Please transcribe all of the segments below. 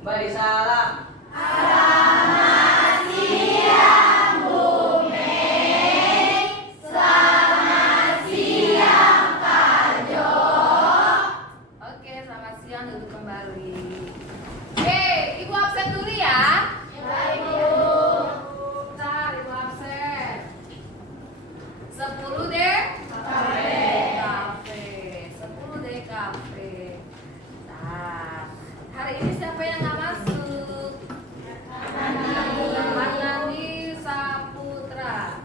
Kembali salam. Selamat siang Bu Mei. Selamat siang Kak Jo. Oke, selamat siang, duduk kembali. Ibu absen dulu ya. Baik Bu. Bentar, ibu absen. 10 deh. Kafe. Kafe. 10 deh kafe. Nah, hari ini siapa yang nggak masuk? Nandi Saputra.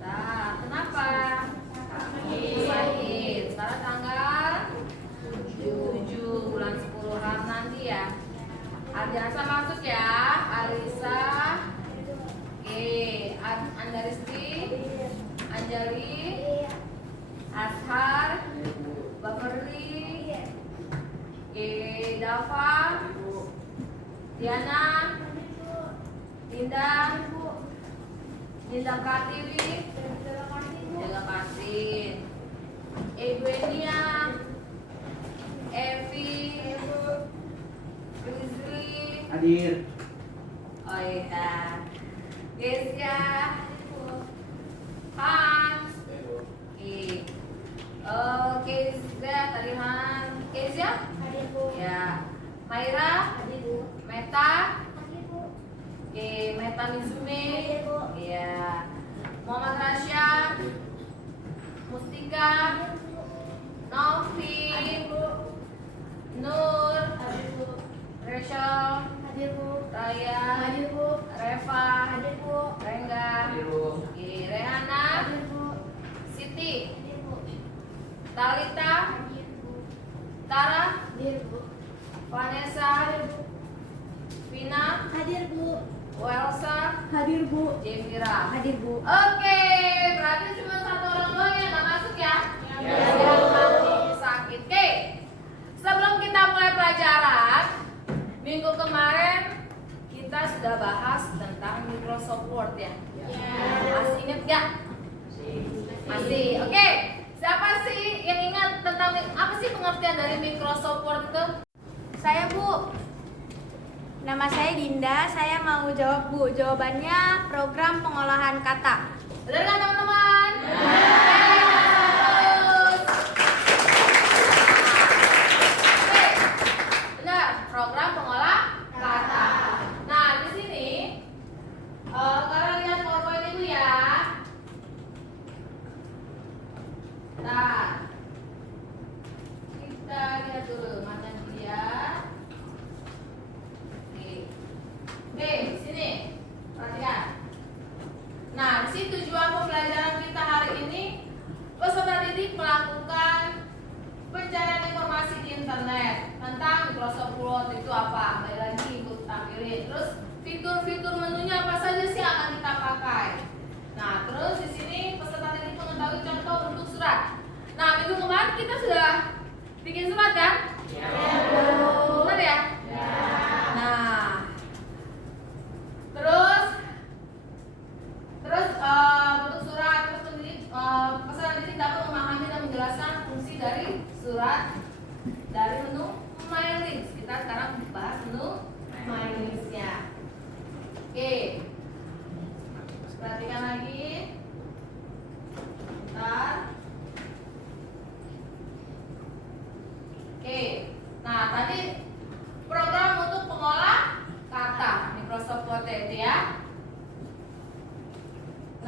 Nah, kenapa? Sakit. Sekarang tanggal 7 bulan 10 nanti ya. Adiansa masuk ya. Alisa. Andaristi. Anjali. Ashar. Baperli. Dava. Diana. Dinda. Dinda Pratiwi. Jaga Kasin. Egwenia. Evi. Rizli. Hadir. Oh iya. Gesia. Hans. Kezia tadi Han. Kezia? Hadir Bu. Ya. Maira. Hadir Bu. Meta. Hadir Bu. Meta Mizume. Hadir Bu. Ya. Muhammad Rasya. Mustika. Novi. Nur. Hadir Bu. Rachel. Hadir Bu. Raya. Hadir Bu. Reva. Hadir Bu. Rengga. Hadir Bu. Rehana. Hadir Bu. Siti. Hadir Bu. Talita. Hadir Bu. Tara. Hadir Bu. Vanessa. Vina. Hadir Bu. Welsa. Hadir Bu. Jevira. Hadir Bu. Oke, berarti cuma satu orang doang yang nggak masuk ya? Ya. Yang masih sakit. Oke, sebelum kita mulai pelajaran, minggu kemarin kita sudah bahas tentang Microsoft Word ya. Masih ingat nggak? Masih. Oke, siapa sih yang ingat tentang apa sih pengertian dari Microsoft Word itu? Saya Bu. Nama saya Dinda, saya mau jawab Bu. Jawabannya program pengolahan kata. Benar kan teman-teman? Terus. Oke, benar. Program pengolah kata. Nah, di sini kalian lihat PowerPoint itu ya. Nah, kita lihat dulu mana dia. Oke, di sini perhatikan. Nah, di sini tujuan pembelajaran kita hari ini, peserta didik melakukan pencarian informasi di internet tentang Microsoft Word itu apa. Kembali lagi Ibu tampilin. Terus fitur-fitur menunya apa saja sih yang akan kita pakai. Nah, terus di sini peserta didik mengetahui contoh bentuk surat. Nah, minggu kemarin kita sudah bikin surat kan? Benar ya? Nah, terus bentuk surat, terus peserta didik dapat memahami dan menjelaskan fungsi dari surat dari menu My Links. Kita sekarang bahas menu My Links-nya. Oke, perhatikan lagi. Bentar. Oke, nah tadi program untuk pengolah kata Microsoft Word itu ya.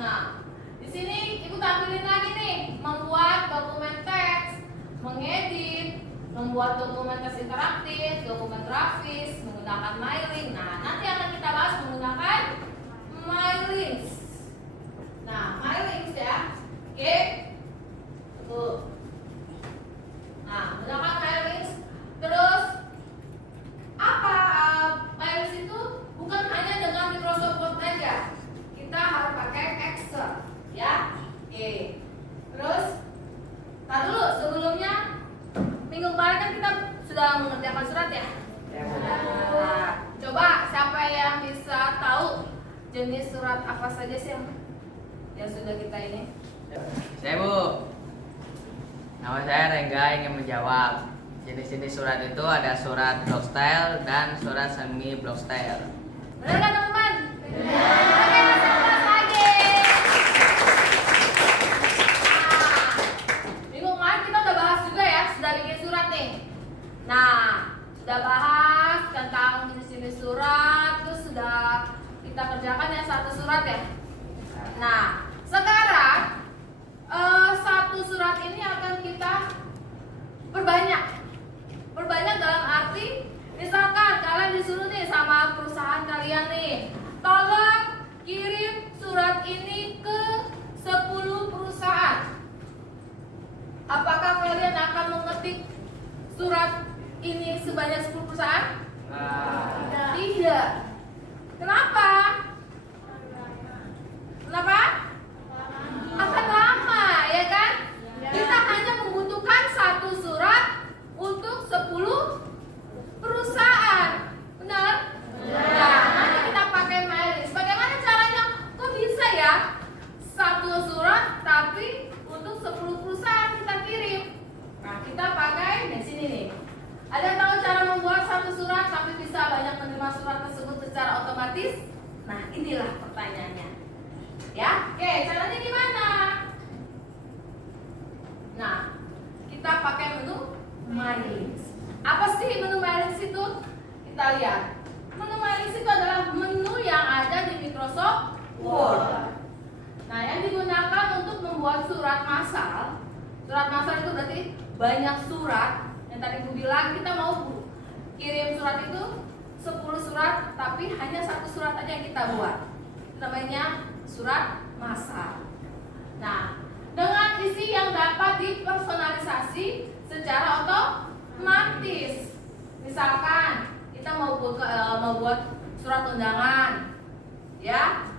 Nah, di sini Ibu tampilin lagi nih, membuat dokumen teks, mengedit, membuat dokumen teks interaktif, dokumen grafis menggunakan MyLink. Nah, nanti akan kita bahas menggunakan MyLinks. Nah, MyLinks ya. Oke. Tuh. Nah, menggunakan MyLinks. Terus apa MyLinks itu bukan hanya dengan Microsoft Word aja. Kita harus pakai Excel, ya. Oke. Terus, tar dulu sebelumnya minggu kemarin kan kita sudah mengerjakan surat ya. Nah, coba siapa yang bisa tahu jenis surat apa saja sih yang sudah kita ini? Saya Bu. Nama saya Rengga ingin menjawab. Jenis-jenis surat itu ada surat block style dan surat semi block style. Benar kan teman-teman? Benar. Oke, langsung kelas lagi. Minggu kemarin kita udah bahas juga ya, sudah bikin surat nih. Nah, sudah bahas tentang jenis-jenis surat, terus sudah kita kerjakan yang satu surat ya. Nah, sekarang satu surat ini akan kita perbanyak. Perbanyak dalam arti, misalkan kalian disuruh nih sama perusahaan kalian nih, tolong kirim surat ini ke 10 perusahaan. Apakah kalian akan mengetik surat ini sebanyak 10 perusahaan? Tidak. Kenapa? Kenapa? Akan lama, ya kan? Kita hanya membutuhkan satu surat untuk 10 perusahaan. Benar? Nah, nanti kita pakai mailing. Bagaimana caranya? Kok bisa ya? Satu surat tapi untuk 10 perusahaan kita kirim. Nah, kita pakai di sini nih. Ada yang tahu cara membuat satu surat tapi bisa banyak menerima surat tersebut secara otomatis? Nah, inilah pertanyaannya. Ya, oke, caranya gimana? Nah, kita pakai menu Mailings. Apa sih menu Mailings itu? Kita lihat. Menu Mailings itu adalah menu yang ada di Microsoft Word. Nah, yang digunakan untuk membuat surat massal. Surat massal itu berarti banyak surat. Yang tadi aku bilang kita mau kirim surat itu 10 surat, tapi hanya satu surat aja yang kita buat. Namanya surat massal. Nah, dengan isi yang dapat dipersonalisasi secara otomatis. Misalkan kita mau buat surat undangan, ya.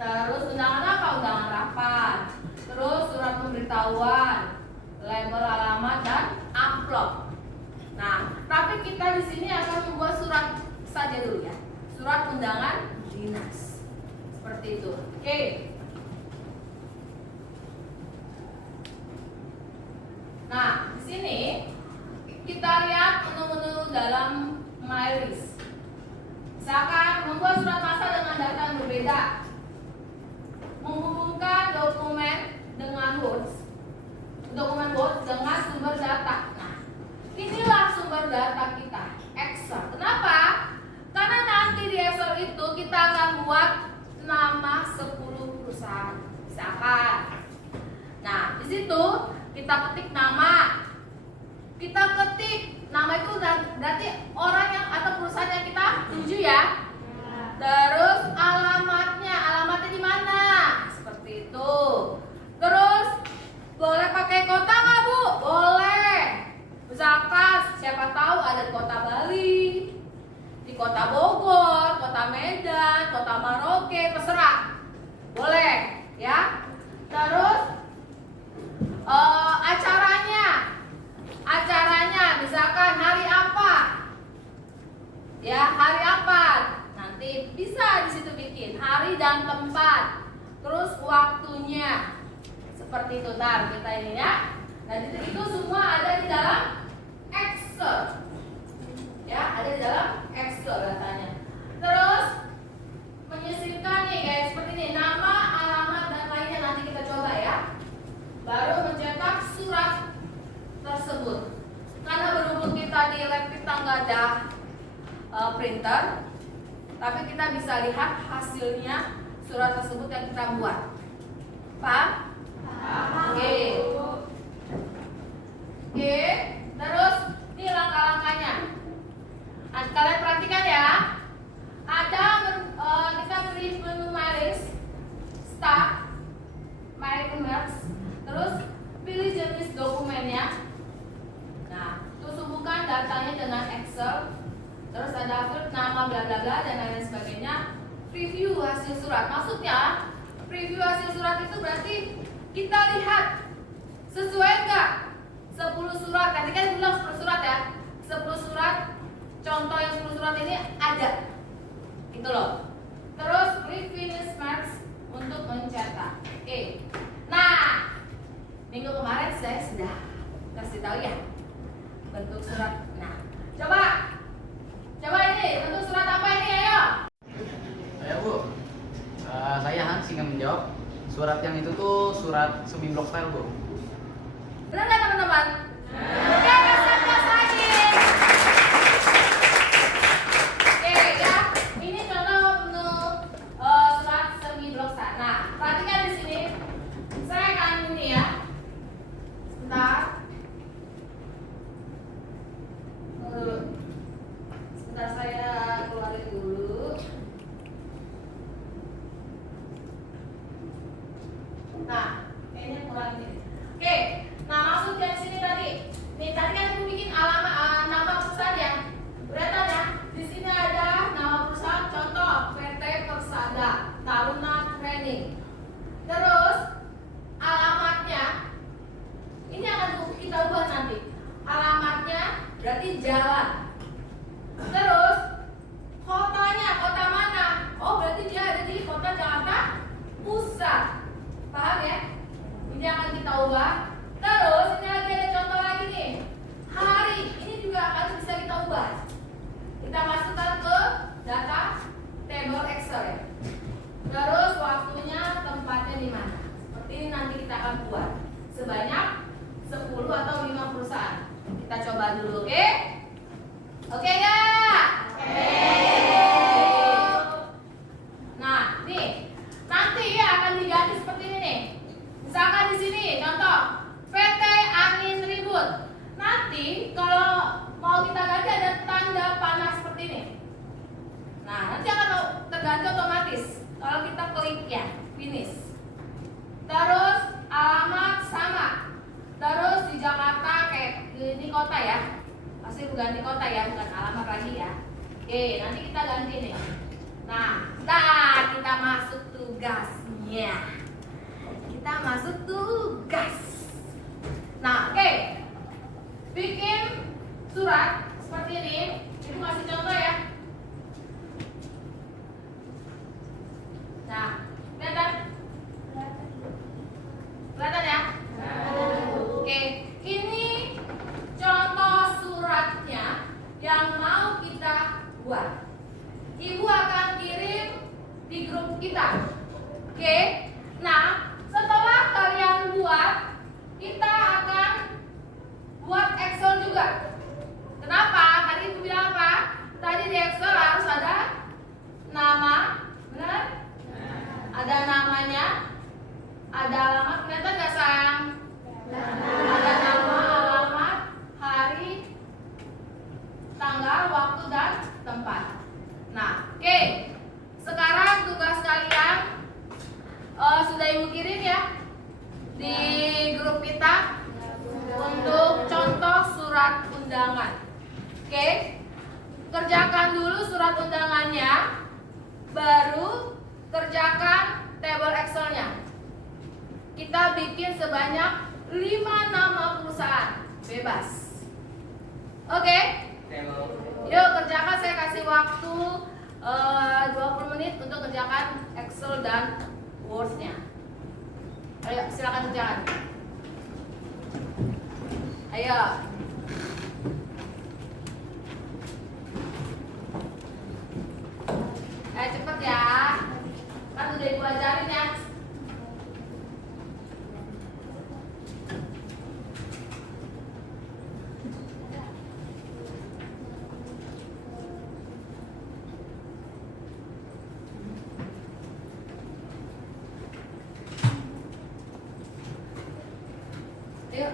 Terus undangan apa? Undangan rapat. Terus surat pemberitahuan, label alamat dan amplop. Nah, tapi kita di sini akan membuat surat saja dulu ya. Surat undangan dinas. Seperti itu. Oke. Nah, di sini kita lihat menu-menu dalam Mailings. Misalkan membuat surat massal dengan data yang berbeda, menghubungkan dokumen Word dengan sumber data. Nah, inilah sumber data kita, Excel. Kenapa? Karena nanti di Excel itu kita akan buat nama 10 perusahaan. Misalkan. Nah, di situ kita ketik nama. Kita ketik nama itu berarti orang yang atau perusahaan yang kita tuju ya. Terus alamatnya di mana? Seperti itu. Terus boleh pakai kota nggak Bu? Boleh. Misalkan siapa tahu ada di kota Bali, di kota Bogor, kota Medan, kota Maroke, terserah. Boleh, ya. Terus acaranya misalkan hari apa? Ya, hari apa? Nanti bisa di situ bikin hari dan tempat. Terus waktunya. Seperti itu. Ntar kita ini ya. Nah, itu semua ada di dalam Excel. Ya, ada di dalam Excel datanya. Terus menyisipkan nih guys, seperti ini, nama, alamat dan lainnya nanti kita coba ya. Baru mencetak surat tersebut. Karena berhubung kita di lab kita nggak ada printer, tapi kita bisa lihat hasilnya surat tersebut yang kita buat. Paham? Oke. Terus ini langkah-langkahnya. Kalian perhatikan ya. Ada kita beri menu Mailings, Start, Mailings, terus pilih jenis dokumennya. Nah, terus hubungkan datanya dengan Excel. Terus ada field nama bla bla bla dan lain sebagainya. Preview hasil surat. Maksudnya preview hasil surat itu berarti kita lihat sesuai nggak 10 surat. Tadi kan bilang 10 surat ya. 10 surat. Contoh yang 10 surat ini ada. Gitu loh. Terus klik finish marks untuk mencetak. Oke. Nah, minggu kemarin saya sudah kasih tahu ya bentuk surat. Nah, coba ini bentuk surat apa ini? Ayo. Saya Bu, saya Hans ingin menjawab. Surat yang itu tuh surat semi blog style Bu. Benar nggak teman-teman? Oke, kasih aplaus lagi. Oke ya, ini contoh untuk surat semi blok style. Nah, perhatikan di sini. Saya akan ini ya. Sebentar. Sebentar saya keluarin dulu. Nah, kayaknya kurang ini. Oke, nah maksud dari sini tadi. Nih tadi kan aku bikin nama perusahaan ya. Kelihatan ya? Di sini ada nama perusahaan contoh PT Persada Taruna Training. Terus alamatnya ini akan kita ubah nanti. Alamatnya berarti jalan. Terus kotanya, kota mana? Oh, berarti dia ada di kota Jakarta Pusat. Paham ya? Ini akan kita ubah. Terus ini lagi ada contoh lagi nih. Hari ini juga akan bisa kita ubah. Kita masukkan ke data table Excel ya. Terus waktunya, tempatnya di mana? Seperti ini nanti kita akan buat sebanyak 10 atau 5 perusahaan. Kita coba dulu, oke? Oke nggak? Nah, nih nanti ya akan diganti seperti ini nih. Misalkan di sini contoh PT Angin Ribut. Nanti kalau mau kita ganti ada tanda panah seperti ini. Nah, nanti akan terganti otomatis kalau kita klik ya, finish. Terus alamat sama. Terus di Jakarta kayak ini kota ya. Pasti ganti kota ya, bukan alamat lagi ya. Oke, nanti kita ganti nih. Nah, kita masuk tugasnya. Kita masuk tugas. Nah, oke. Bikin surat seperti ini. Ibu kasih contoh ya. Nah, kelihatan? Kelihatan ya? Oke, ini contoh suratnya yang mau kita buat. Ibu akan kirim di grup kita. Oke. Nah, setelah kalian buat, kita akan buat Excel juga. Kenapa? Tadi ibu bilang apa? Tadi di Excel harus ada nama, benar? Ada namanya, ada alamat. Kelihatan nggak sayang? Ada nama, alamat, hari, tanggal, waktu, dan tempat. Nah, oke. Sekarang tugas kalian sudah ibu kirim ya di grup kita untuk contoh surat undangan. Oke. Kerjakan dulu surat undangannya, baru kerjakan table Excel-nya. Kita bikin sebanyak 5 nama perusahaan, bebas. Oke? Yuk kerjakan, saya kasih waktu 20 menit untuk kerjakan Excel dan Word-nya. Ayo silakan kerjakan. Ayo. Cepet ya. Kan udah ibu ajarin ya. Ayo.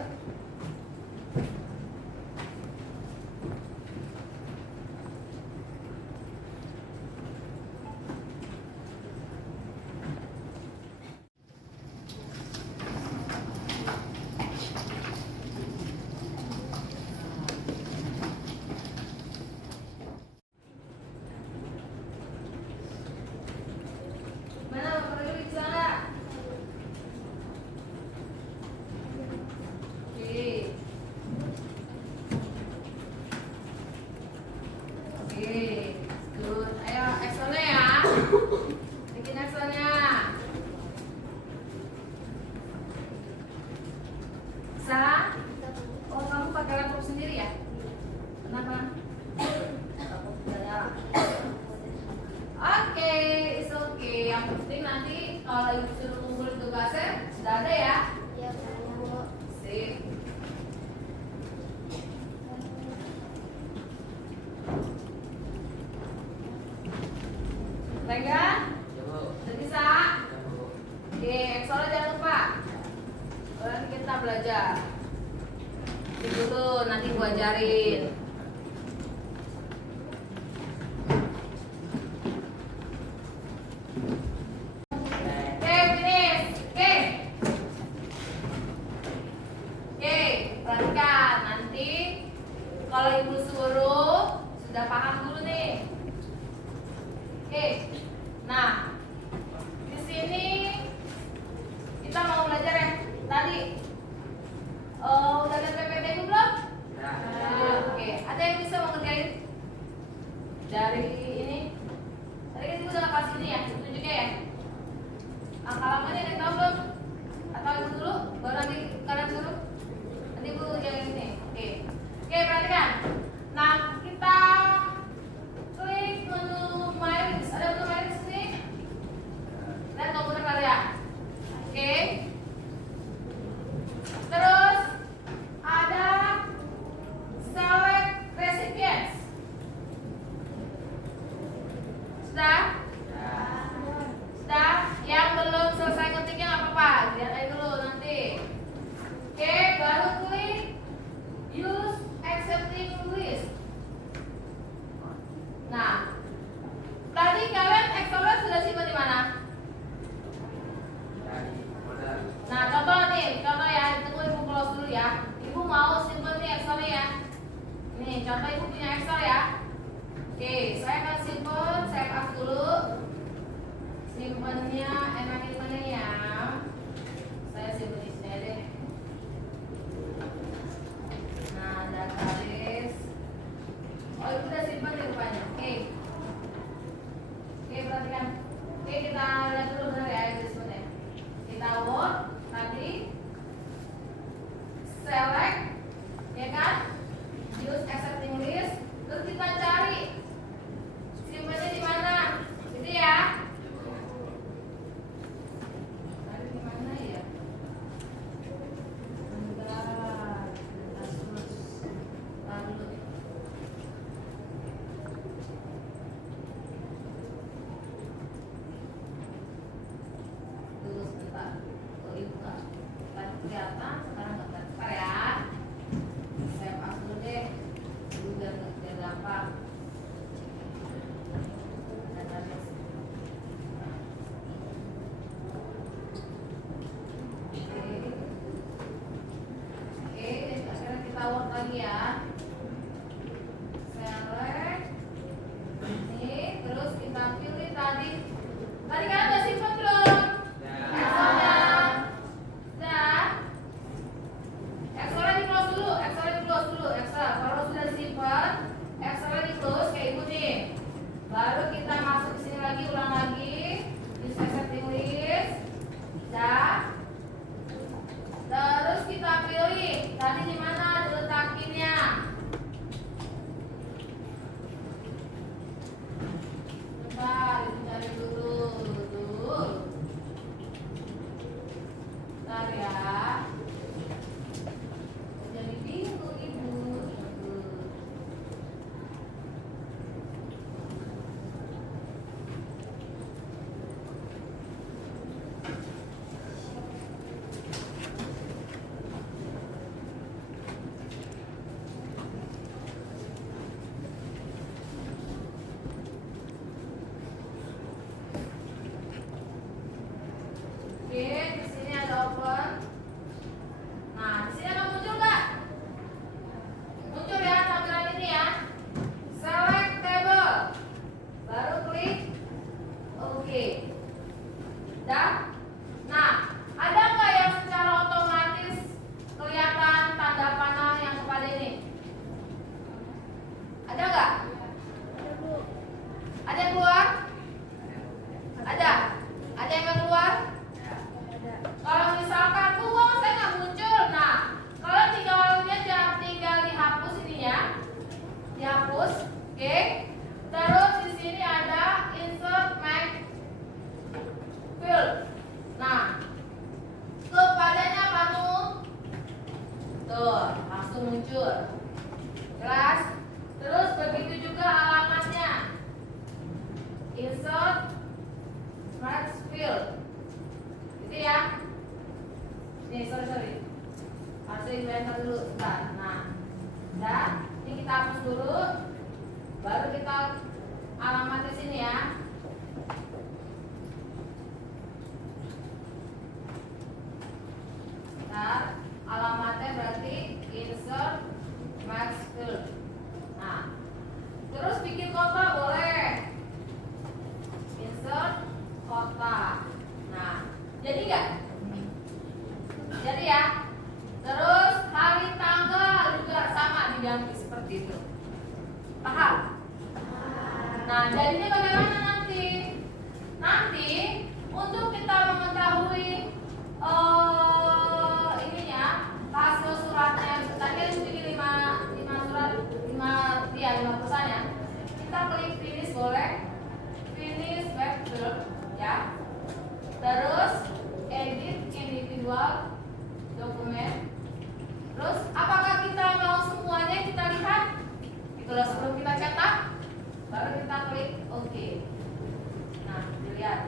Kalau ibu suruh ngumpulin tugasnya, sudah ada ya? Iya, Bu. Sip. Pegang? Ya Bu. Udah bisa? Ya Bu. Oke, Excel jangan lupa. Sekarang kita belajar. Ini dulu, nanti gua ajarin. Oke, finish. Oke. Oke, perhatikan. Nanti kalau ibu suruh, sudah paham dulu nih. Oke. Nah, di sini kita mau belajar ya. Tadi udah ada PPT ku belum? Ya. Oke, ada yang bisa mau ngerjain dari ini? Tadi kan ibu udah kasih ini ya, tunjuknya ya. Angka-angkanya ada yang tahu belum? Atau ibu dulu, baru nanti kalian suruh. Nanti ibu yang ini. Oke, oke perhatikan. Nah, kita klik menu MyList. Ada menu MyList sini? Lihat komputer kalian. Oke. Terus ada select recipients. Sudah? Ya. Sudah? Yang belum selesai ketiknya nggak apa-apa, lihat aja dulu nanti. Oke, baru klik use accepting list. Nah, tadi kalian Excel sudah simpan di mana? Tadi folder. Nah, contoh nih, contoh ya, tunggu ibu close dulu ya. Ibu mau simpan nih Excelnya ya. Nih, contoh ibu punya Excel ya. Oke, saya akan simpan, saya pas dulu. Simpannya enakin mana ya? Saya simpan di sini deh. Nah, database. Oh, itu udah simpan di rupanya. Oke. Oke, perhatikan. Oke, kita lihat dulu benar ya itu sebenarnya. Kita word tadi select ya kan? Use accepting list. Terus kita cari simpannya di mana? Gitu ya. Cari di mana ya? Bentar. Terus. Lalu. Dulu sebentar. Oh, ibu nggak kelihatan, sekarang nggak kelihatan. Bentar ya. Saya pas dulu deh. Dulu biar gampang. Database. Oke, sekarang kita work lagi ya. Select. Ini, terus kita pilih tadi. Tadi kan udah simpan belum? Ya. Excelnya. Sudah. Excelnya di close dulu. Excelnya di close dulu. Excel. Kalau sudah simpan, Excelnya di close kayak ibu nih. Baru kita masuk ke sini lagi, ulang lagi. Use accepting list. Sudah. Terus kita pilih tadi di mana diletakinnya. Bentar, ibu cari dulu. Dulu. Bentar ya. Jadi bingung ibu. Tunggu. Oke, di sini ada open. Nah, di sini ada muncul nggak? Muncul ya tampilan ini ya. Select table. Baru klik oke. Dan, nah, ada nggak yang secara otomatis kelihatan tanda panah yang kepada ini? Ada nggak? Ada yang keluar? Ada? Ada yang nggak keluar? Kalau misalkan uang saya nggak muncul, nah kalau tinggal dihapus ininya, dihapus, oke. Terus di sini ada insert make field. Tuh, langsung muncul. Jelas? Terus begitu juga alamatnya. Insert match field. Gitu ya. Nih, sorry. Harus inventor dulu, sebentar. Nah, udah. Ini kita hapus dulu. Baru kita alamatnya sini ya. Bentar. Alamatnya berarti insert match field. Nah, terus bikin kota boleh. Insert kota. Nah, jadi nggak? Jadi ya. Terus hari tanggal juga sama diganti seperti itu. Paham? Nah, jadinya bagaimana nanti? Nanti untuk kita mengetahui ininya hasil suratnya, tadi kan bikin 5 surat, 5 pesan ya. Kita klik finish boleh, finish vector ya. Terus edit individual dokumen. Terus apakah kita mau semuanya kita lihat? Itulah sebelum kita cetak, baru kita klik OK. Nah, dilihat.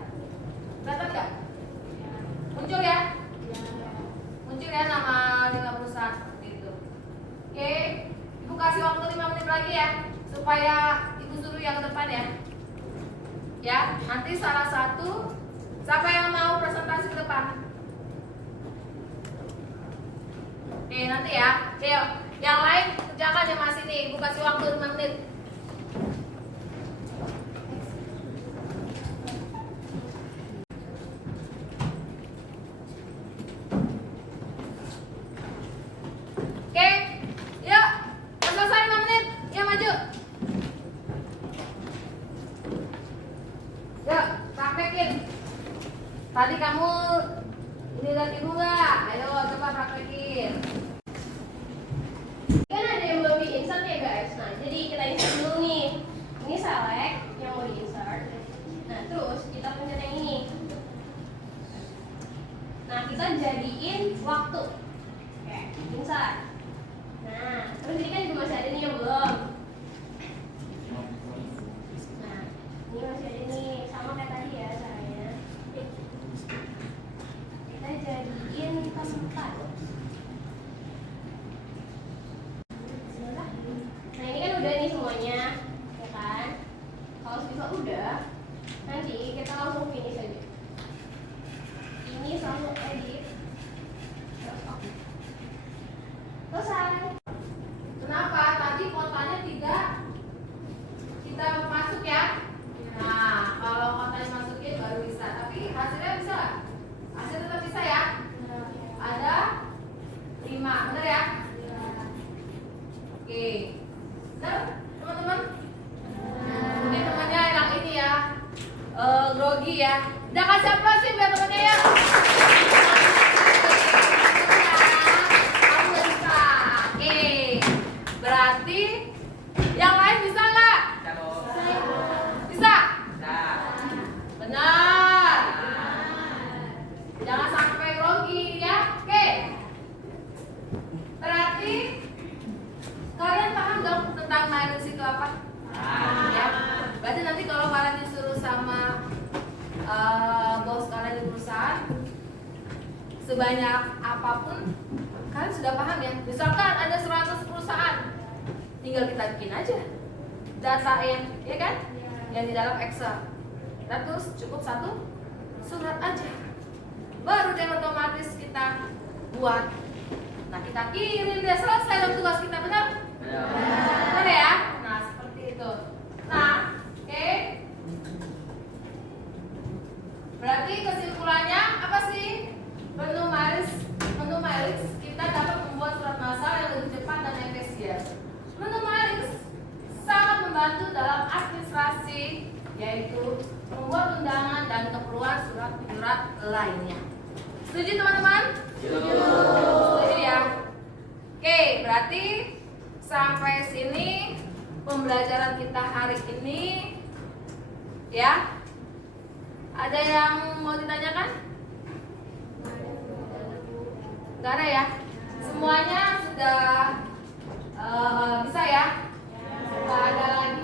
Kelihatan nggak? Muncul ya? Muncul ya nama 5 perusahaan seperti itu. Oke, Ibu kasih waktu 5 menit lagi ya, supaya Ibu suruh yang ke depan ya. Ya, nanti salah satu, siapa yang mau presentasi ke depan? Oke, nanti ya. Oke, yang lain kerjakan ya Mas ini. Ibu kasih waktu 5 menit. Oke, yuk. Udah selesai 5 menit. Ya maju. Yuk, praktekin. Tadi kamu ini lihat Ibu nggak? Ayo coba praktekin. Kan ada yang belum di-insert ya guys. Nah, jadi kita insert dulu nih. Ini select yang mau di-insert. Nah, terus kita pencet yang ini. Nah, kita jadiin waktu. Oke, insert. Nah, terus ini kan juga masih ada nih yang belum. Nah, ini masih ada nih. Sama kayak tadi ya caranya. Kita jadiin tempat. Nah, ini kan udah nih semuanya, ya kan? Kalau bisa udah, nanti kita langsung finish aja. Ini langsung edit. Selesai. Kenapa? Tadi kotanya tidak kita masuk ya. Nah, kalau kotanya masukin baru bisa. Tapi hasilnya bisa nggak? Hasil tetap bisa ya. Ada 5, benar ya? Oke. Benar, teman-teman? Ini temannya yang ini ya, grogi ya. Udah kasih aplaus sih biar temannya ya. Kamu udah bisa. Oke. Berarti yang lain bisa nggak? Bisa? Benar. Jangan sampai grogi ya. Oke. Berarti kalian paham dong tentang minus itu apa? Ya. Berarti nanti kalau kalian disuruh sama bos kalian di perusahaan, sebanyak apapun kalian sudah paham ya. Misalkan ada 100 perusahaan, tinggal kita bikin aja data ya kan? Yang di dalam Excel. Kita terus cukup 1 surat aja. Baru deh otomatis kita buat. Nah, kita kirim dia, selesai dong tugas kita, benar? Benar ya? Nah, seperti itu. Nah, oke. Berarti kesimpulannya apa sih? Menumeris kita dapat membuat surat masalah yang lebih cepat dan efisien. Menumeris sangat membantu dalam administrasi, yaitu membuat undangan dan keperluan surat-surat lainnya. Setuju teman-teman? Setuju ya? Oke, berarti sampai sini pembelajaran kita hari ini ya. Ada yang mau ditanyakan? Gak ada ya? Semuanya sudah bisa ya? Nggak ada lagi